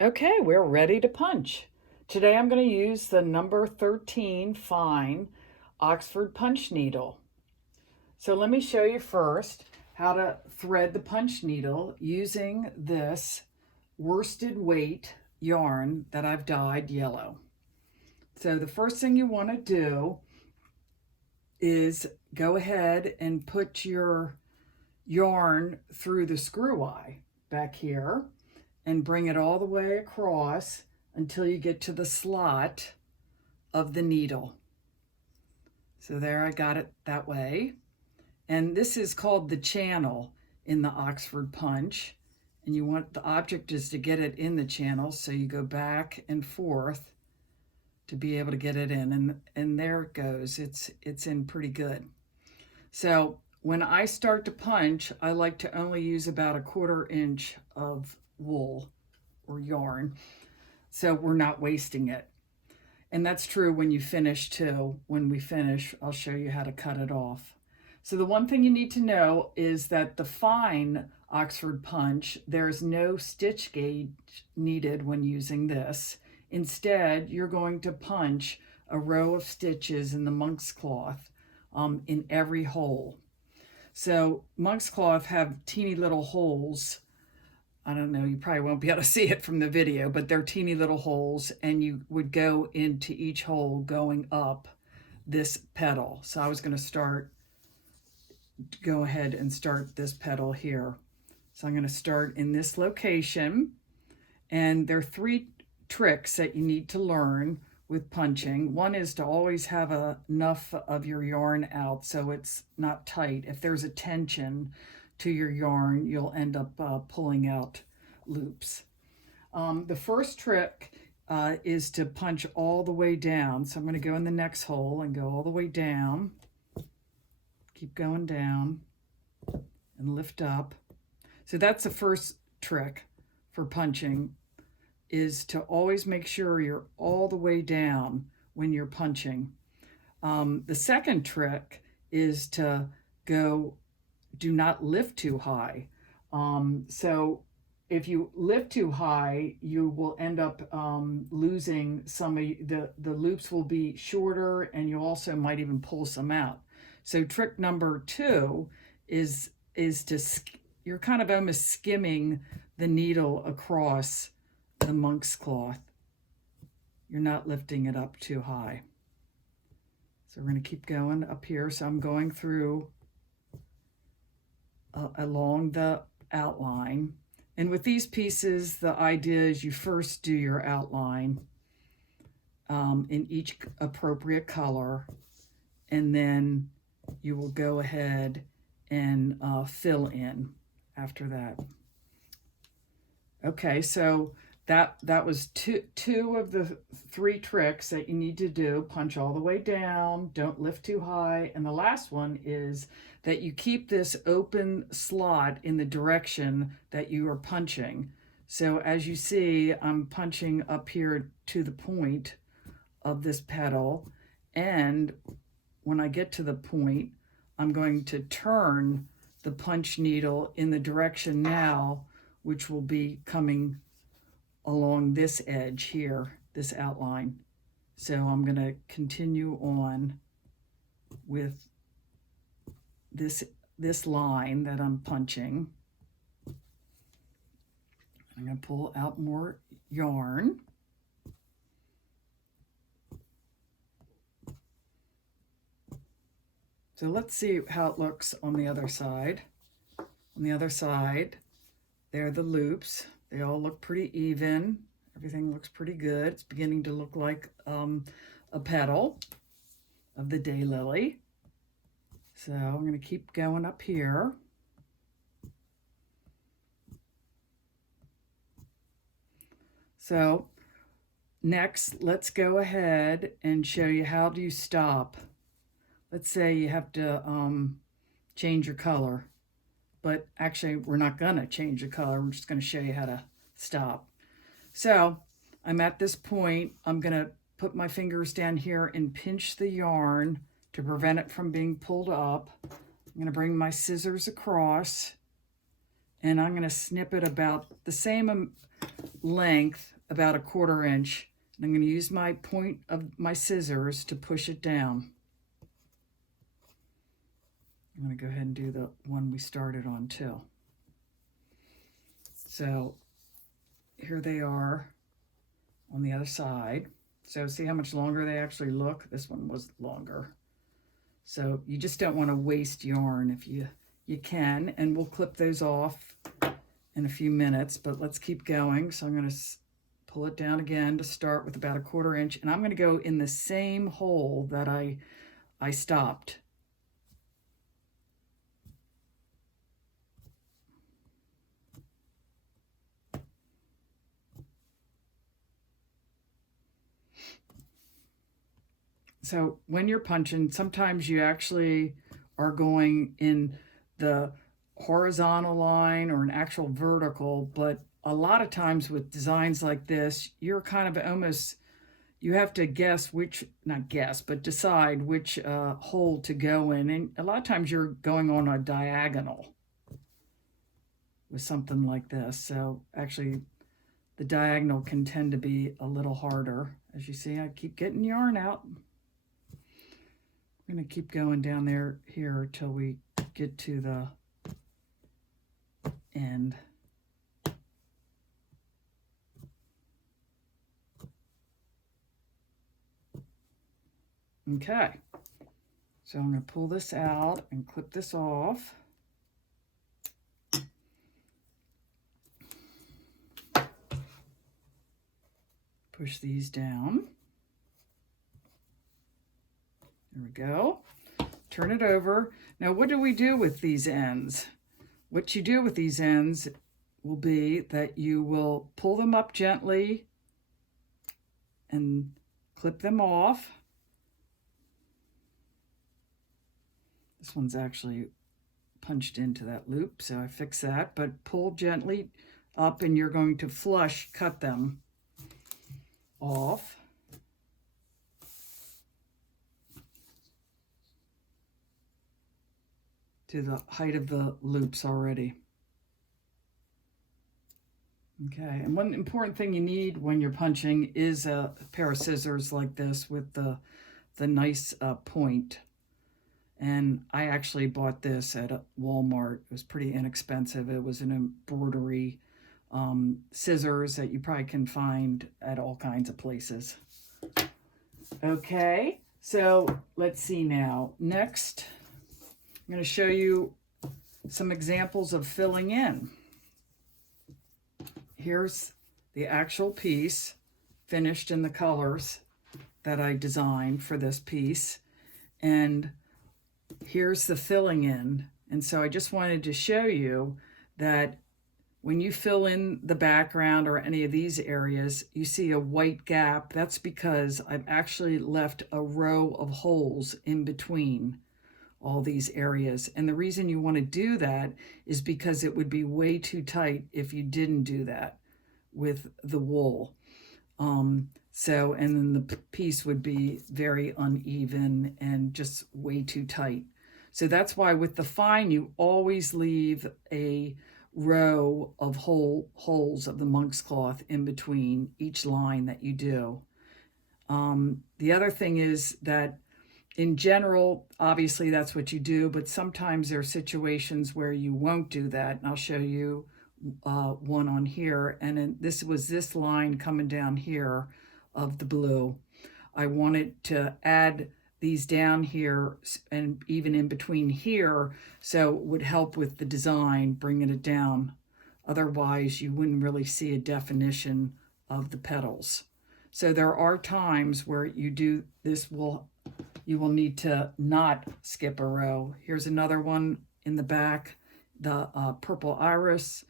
Okay, we're ready to punch. Today I'm going to use the number 13 fine Oxford punch needle. So let me show you first how to thread the punch needle using this worsted weight yarn that I've dyed yellow. So the first thing you want to do is go ahead and put your yarn through the screw eye back here and bring it all the way across until you get to the slot of the needle. So there, I got it that way. And this is called the channel in the Oxford punch. And you want the object is to get it in the channel, so you go back and forth to be able to get it in. And there it goes. It's in pretty good. So when I start to punch, I like to only use about 1/4 inch of wool or yarn, so we're not wasting it. And that's true when you finish too. When we finish, I'll show you how to cut it off. So the one thing you need to know is that the fine Oxford punch, there's no stitch gauge needed when using this. Instead, you're going to punch a row of stitches in the monk's cloth in every hole. So monk's cloth have teeny little holes. I don't know, you probably won't be able to see it from the video, but they're teeny little holes, and you would go into each hole going up this petal. So I was going to go ahead and start this petal here. So I'm going to start in this location, and there are 3 tricks that you need to learn with punching. One is to always have enough of your yarn out so it's not tight. If there's a tension to your yarn, you'll end up pulling out loops. The first trick is to punch all the way down. So I'm going to go in the next hole and go all the way down. Keep going down and lift up. So that's the first trick for punching, is to always make sure you're all the way down when you're punching. The second trick is to do not lift too high. So if you lift too high, you will end up losing some of the loops will be shorter, and you also might even pull some out. So trick number 2 is you're kind of almost skimming the needle across the monk's cloth. You're not lifting it up too high. So we're going to keep going up here. So I'm going through along the outline. And with these pieces, the idea is you first do your outline in each appropriate color, and then you will go ahead and fill in after that. Okay, so that was two of the 3 tricks that you need to do. Punch all the way down, don't lift too high, and the last one is that you keep this open slot in the direction that you are punching. So as you see, I'm punching up here to the point of this petal, and when I get to the point, I'm going to turn the punch needle in the direction now, which will be coming along this edge here, this outline. So I'm going to continue on with this line that I'm punching. I'm going to pull out more yarn. So let's see how it looks on the other side. On the other side, there are the loops. They all look pretty even. Everything looks pretty good. It's beginning to look like a petal of the daylily. So I'm going to keep going up here. So next, let's go ahead and show you how do you stop. Let's say you have to change your color, but actually we're not going to change the color. We're just going to show you how to stop. So I'm at this point. I'm going to put my fingers down here and pinch the yarn to prevent it from being pulled up. I'm going to bring my scissors across and I'm going to snip it about the same length, about 1/4 inch. And I'm going to use my point of my scissors to push it down. I'm going to go ahead and do the one we started on too. So here they are on the other side. So see how much longer they actually look? This one was longer. So you just don't want to waste yarn if you can, and we'll clip those off in a few minutes, but let's keep going. So I'm going to pull it down again to start with about 1/4 inch, and I'm going to go in the same hole that I stopped. So when you're punching, sometimes you actually are going in the horizontal line or an actual vertical, but a lot of times with designs like this, you're kind of almost, you have to guess which, not guess, but decide which hole to go in. And a lot of times you're going on a diagonal with something like this. So actually the diagonal can tend to be a little harder. As you see, I keep getting yarn out. I'm going to keep going down there here till we get to the end. Okay, so I'm going to pull this out and clip this off. Push these down. There we go. Turn it over. Now, what do we do with these ends? What you do with these ends will be that you will pull them up gently and clip them off. This one's actually punched into that loop, so I fix that, but pull gently up and you're going to flush cut them off. To the height of the loops already. Okay, and one important thing you need when you're punching is a pair of scissors like this with the nice point. And I actually bought this at Walmart. It was pretty inexpensive. It was an embroidery scissors that you probably can find at all kinds of places. Okay, so let's see now. Next, I'm going to show you some examples of filling in. Here's the actual piece finished in the colors that I designed for this piece. And here's the filling in. And so I just wanted to show you that when you fill in the background or any of these areas, you see a white gap. That's because I've actually left a row of holes in between all these areas. And the reason you want to do that is because it would be way too tight if you didn't do that with the wool. And then the piece would be very uneven and just way too tight. So that's why with the fine, you always leave a row of holes of the monk's cloth in between each line that you do. The other thing is that in general, obviously that's what you do, but sometimes there are situations where you won't do that. And I'll show you one on here. And this was this line coming down here of the blue. I wanted to add these down here and even in between here, so it would help with the design, bringing it down. Otherwise, you wouldn't really see a definition of the petals. So there are times where you do this, you will need to not skip a row. Here's another one in the back, the purple iris.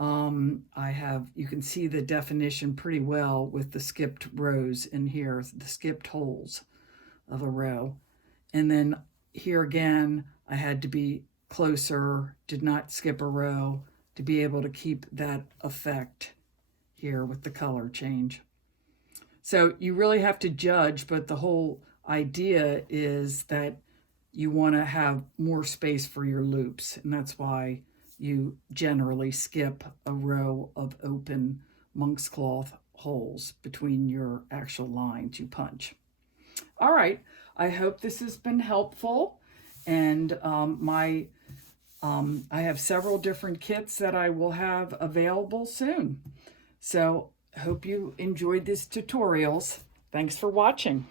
You can see the definition pretty well with the skipped rows in here, the skipped holes of a row. And then here again, I had to be closer, did not skip a row to be able to keep that effect here with the color change. So you really have to judge, but the whole idea is that you want to have more space for your loops, and that's why you generally skip a row of open monk's cloth holes between your actual lines you punch. All right, I hope this has been helpful, and I have several different kits that I will have available soon. So hope you enjoyed these tutorials. Thanks for watching.